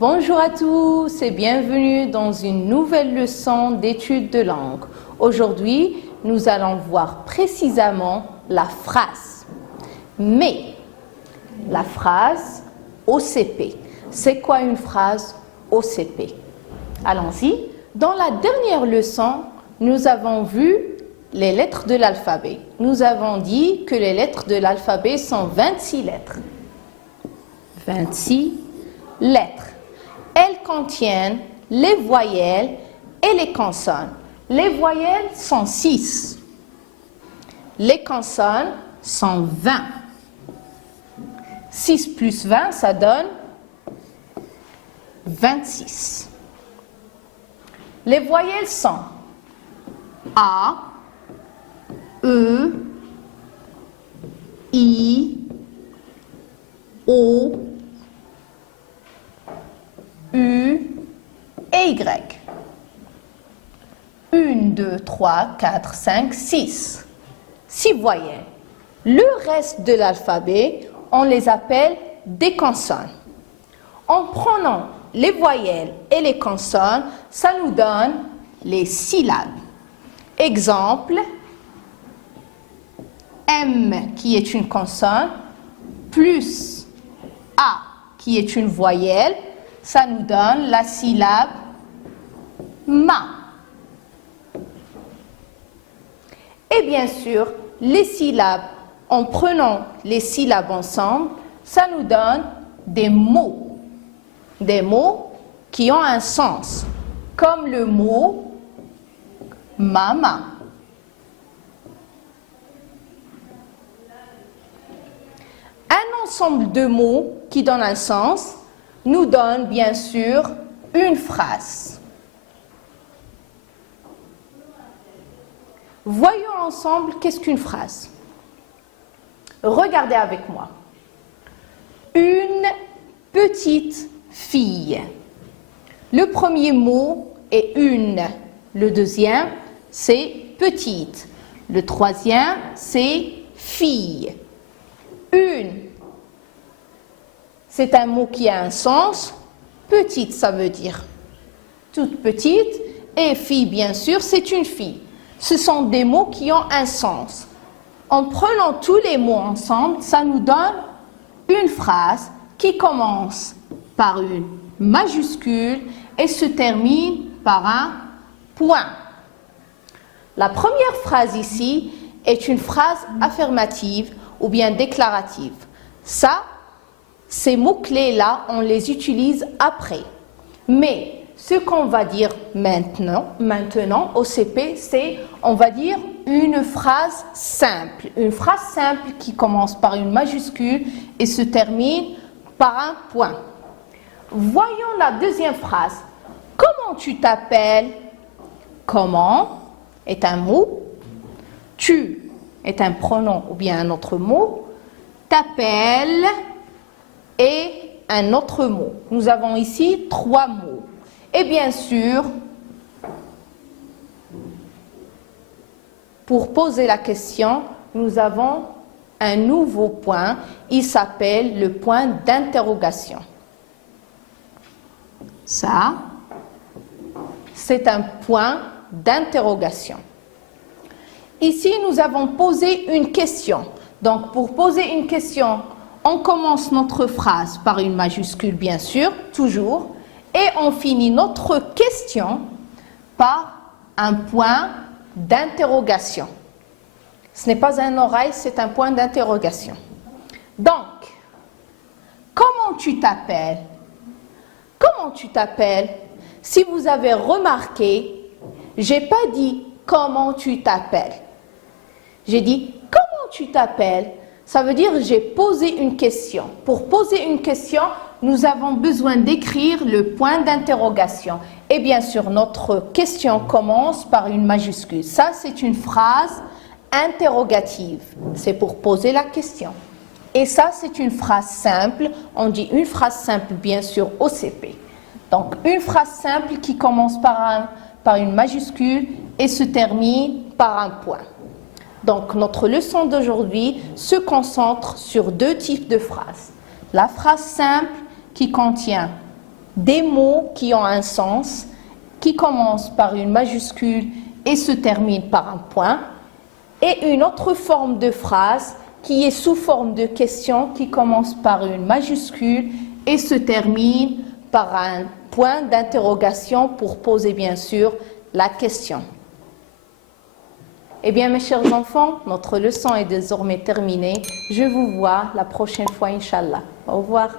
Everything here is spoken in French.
Bonjour à tous et bienvenue dans une nouvelle leçon d'études de langue. Aujourd'hui, nous allons voir précisément la phrase. Mais, la phrase OCP. C'est quoi une phrase OCP? Allons-y. Dans la dernière leçon, nous avons vu les lettres de l'alphabet. Nous avons dit que les lettres de l'alphabet sont 26 lettres. 26 lettres. Elles contiennent les voyelles et les consonnes. Les voyelles sont 6. Les consonnes sont 20. 6 plus 20, ça donne 26. Les voyelles sont A, E, I, O, U et Y. 1, 2, 3, 4, 5, 6. 6 voyelles. Le reste de l'alphabet, on les appelle des consonnes. En prenant les voyelles et les consonnes, ça nous donne les syllabes. Exemple, M qui est une consonne, plus A qui est une voyelle, ça nous donne la syllabe ma. Et bien sûr, les syllabes, en prenant les syllabes ensemble, ça nous donne des mots. Des mots qui ont un sens, comme le mot maman. Un ensemble de mots qui donnent un sens nous donne bien sûr une phrase. Voyons ensemble qu'est-ce qu'une phrase. Regardez avec moi. Une petite fille. Le premier mot est une. Le deuxième, c'est petite. Le troisième, c'est fille. Une. C'est un mot qui a un sens. Petite, ça veut dire toute petite. Et fille, bien sûr, c'est une fille. Ce sont des mots qui ont un sens. En prenant tous les mots ensemble, ça nous donne une phrase qui commence par une majuscule et se termine par un point. La première phrase ici est une phrase affirmative ou bien déclarative. Ça, ces mots-clés-là, on les utilise après. Mais ce qu'on va dire maintenant au CP, c'est, on va dire, une phrase simple. Une phrase simple qui commence par une majuscule et se termine par un point. Voyons la deuxième phrase. Comment tu t'appelles? Comment est un mot. Tu est un pronom ou bien un autre mot. T'appelles est un autre mot. Nous avons ici 3 mots. Et bien sûr, pour poser la question, nous avons un nouveau point. Il s'appelle le point d'interrogation. Ça, c'est un point d'interrogation. Ici, nous avons posé une question. Donc, pour poser une question, on commence notre phrase par une majuscule, bien sûr, toujours, et on finit notre question par un point d'interrogation. Ce n'est pas un oreille, c'est un point d'interrogation. Donc, comment tu t'appelles? Comment tu t'appelles? Si vous avez remarqué, je n'ai pas dit comment tu t'appelles. J'ai dit comment tu t'appelles. Ça veut dire j'ai posé une question. Pour poser une question, nous avons besoin d'écrire le point d'interrogation. Et bien sûr, notre question commence par une majuscule. Ça, c'est une phrase interrogative. C'est pour poser la question. Et ça, c'est une phrase simple. On dit une phrase simple, bien sûr, au CP. Donc, une phrase simple qui commence par une majuscule et se termine par un point. Donc, notre leçon d'aujourd'hui se concentre sur deux types de phrases. La phrase simple qui contient des mots qui ont un sens, qui commencent par une majuscule et se terminent par un point, et une autre forme de phrase qui est sous forme de question qui commence par une majuscule et se termine par un point d'interrogation pour poser bien sûr la question. Eh bien mes chers enfants, notre leçon est désormais terminée. Je vous vois la prochaine fois, Inch'Allah. Au revoir.